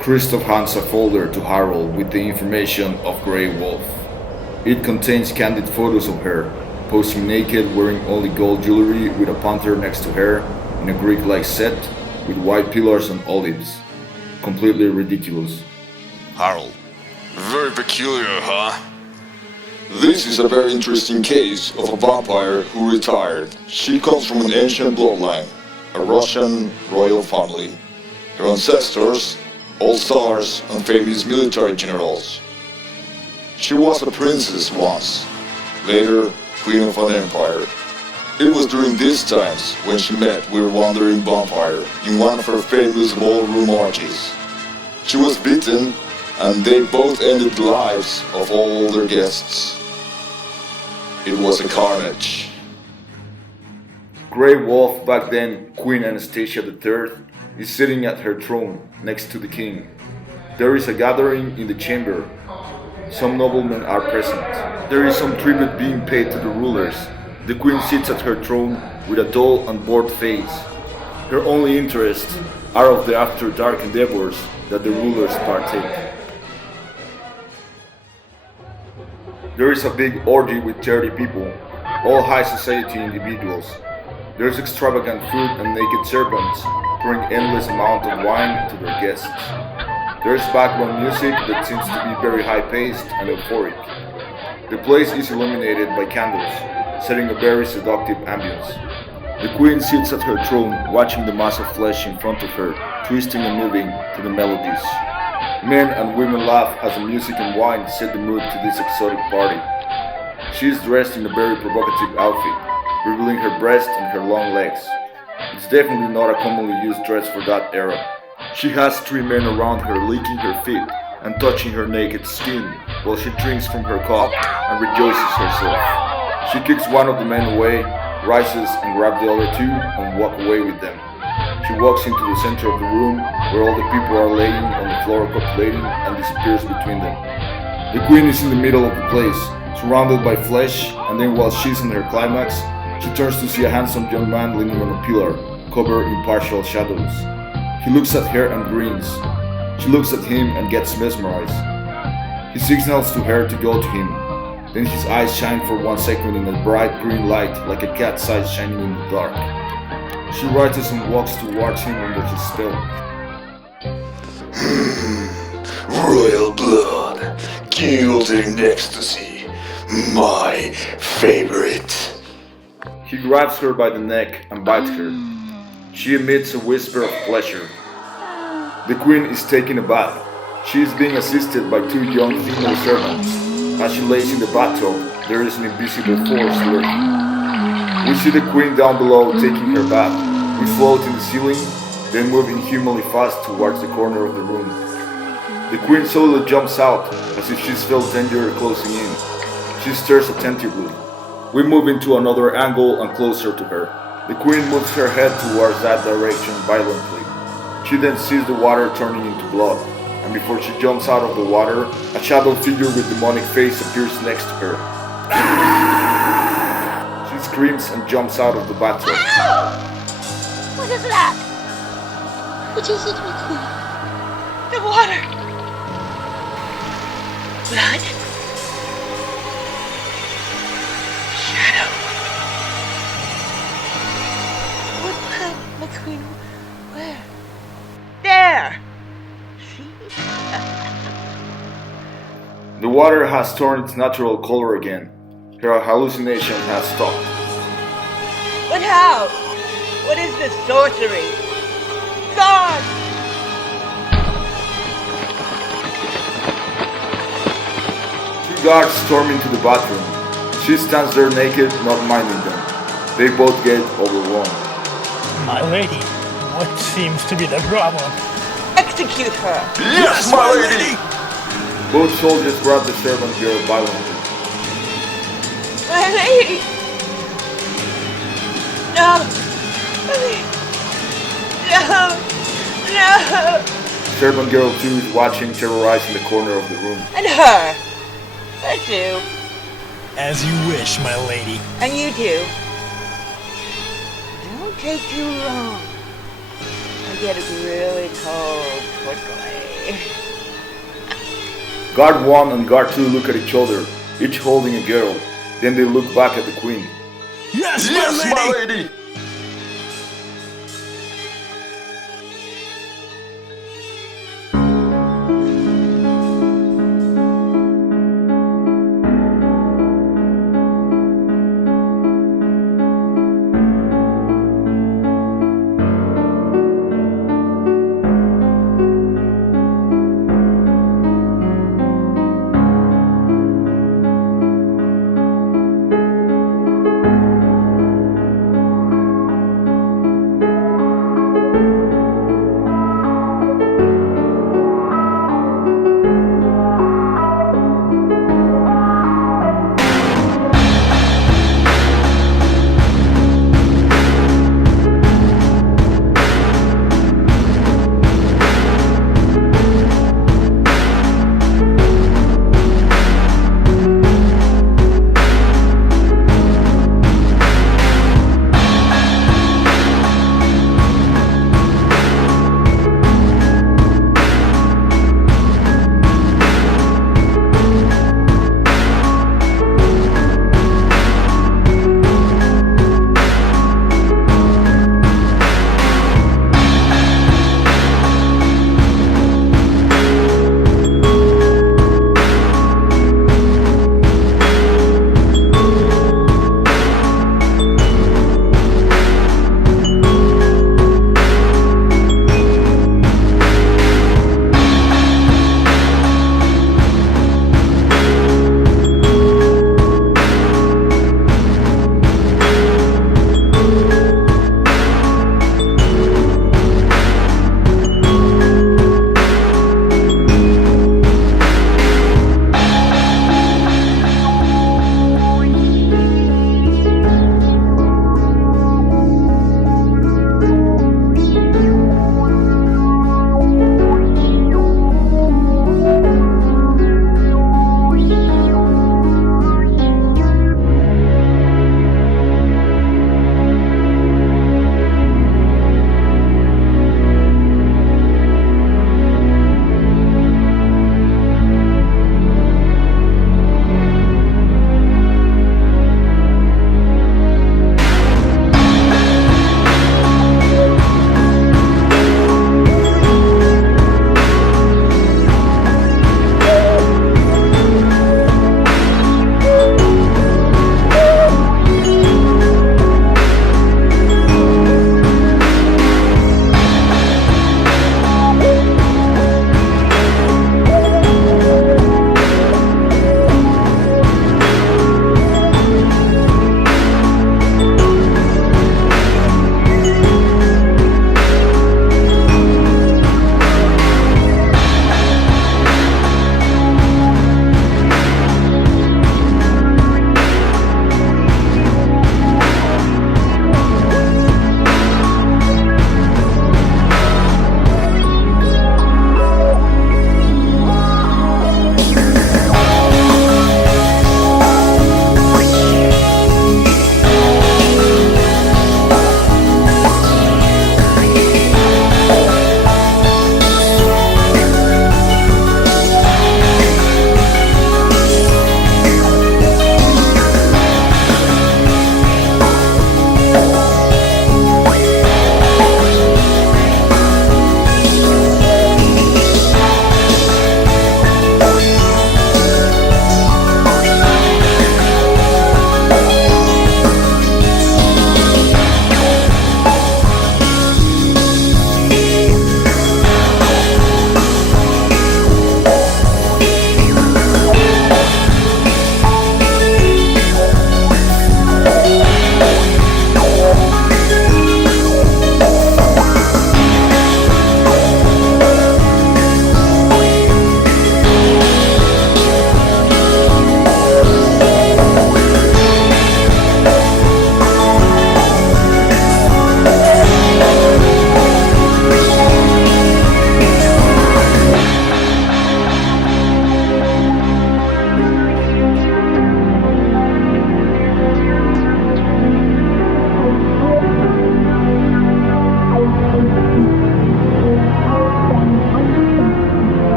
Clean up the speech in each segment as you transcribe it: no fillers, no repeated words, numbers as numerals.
Christoph hands a folder to Harold with the information of Grey Wolf. It contains candid photos of her, posing naked, wearing only gold jewelry with a panther next to her, in a Greek-like set, with white pillars and olives. Completely ridiculous. Harold. Very peculiar, huh? This is a very interesting case of a vampire who retired. She comes from an ancient bloodline, a Russian royal family. Her ancestors, all stars and famous military generals. She was a princess once, later queen of an empire. It was during these times when she met with a wandering vampire in one of her famous ballroom orgies. She was beaten, and they both ended the lives of all their guests. It was a carnage. Grey Wolf, back then Queen Anastasia III, is sitting at her throne next to the king. There is a gathering in the chamber. Some noblemen are present. There is some tribute being paid to the rulers. The queen sits at her throne with a dull and bored face. Her only interests are of the after dark endeavors that the rulers partake. There is a big orgy with 30 people, all high society individuals. There is extravagant food and naked servants pouring endless amount of wine to their guests. There is background music that seems to be very high-paced and euphoric. The place is illuminated by candles, setting a very seductive ambience. The queen sits at her throne, watching the mass of flesh in front of her, twisting and moving to the melodies. Men and women laugh as the music and wine set the mood to this exotic party. She is dressed in a very provocative outfit, revealing her breast and her long legs. It's definitely not a commonly used dress for that era. She has 3 men around her licking her feet and touching her naked skin while she drinks from her cup and rejoices herself. She kicks one of the men away, rises and grabs the other 2 and walks away with them. She walks into the center of the room where all the people are laying on the floor copulating and disappears between them. The queen is in the middle of the place, surrounded by flesh, and then while she's in her climax, she turns to see a handsome young man leaning on a pillar, covered in partial shadows. He looks at her and grins. She looks at him and gets mesmerized. He signals to her to go to him. Then his eyes shine for 1 second in a bright green light like a cat's eyes shining in the dark. She rises and walks towards him under his spell. Royal blood, guilt and ecstasy, my favorite. He grabs her by the neck and bites her. She emits a whisper of pleasure. The queen is taking a bath. She is being assisted by 2 young female servants. As she lays in the bathtub, there is an invisible force lurking. We see the queen down below taking her bath. We float in the ceiling, then move inhumanly fast towards the corner of the room. The queen slowly jumps out as if she's felt danger closing in. She stares attentively. We move into another angle and closer to her. The queen moves her head towards that direction violently. She then sees the water turning into blood, and before she jumps out of the water, a shadow figure with demonic face appears next to her. She screams and jumps out of the bathtub. What is that? What is it, my queen? The water. Blood? Shadow. What blood, my queen? Where? There! See? The water has turned its natural color again. Her hallucination has stopped. But how? What is this sorcery? God! 2 guards storm into the bathroom. She stands there naked, not minding them. They both get overwhelmed. My lady, what seems to be the problem? Execute her! Yes, my lady! Both soldiers grab the servant girl violently. My lady! No! No! No! Servant girl 2 is watching, terrorized in the corner of the room. And her! Her too. As you wish, my lady. And you too. Don't take too long. I get really cold quickly. Guard 1 and Guard 2 look at each other, each holding a girl. Then they look back at the queen. Yes, My lady!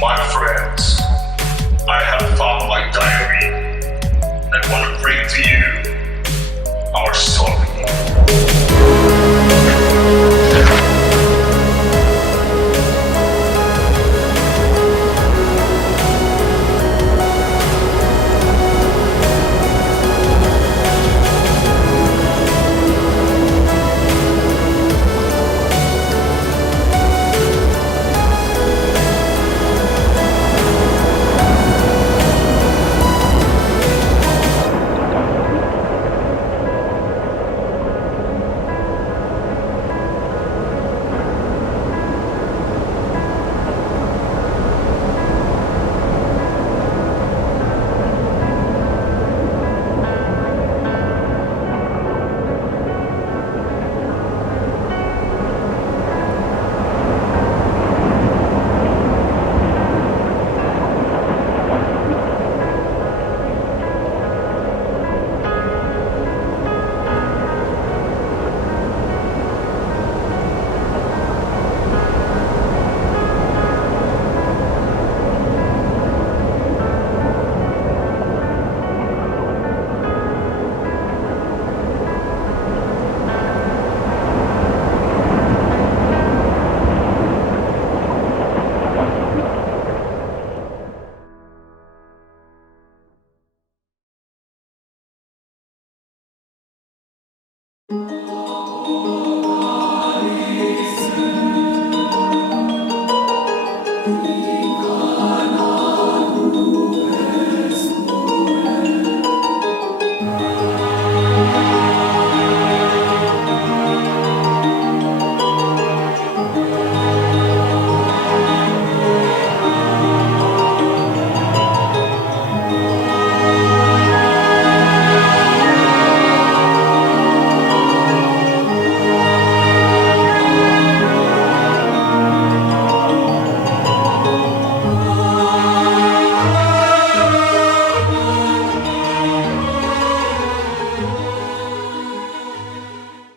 My friends, I have found my diary and want to bring to you our story.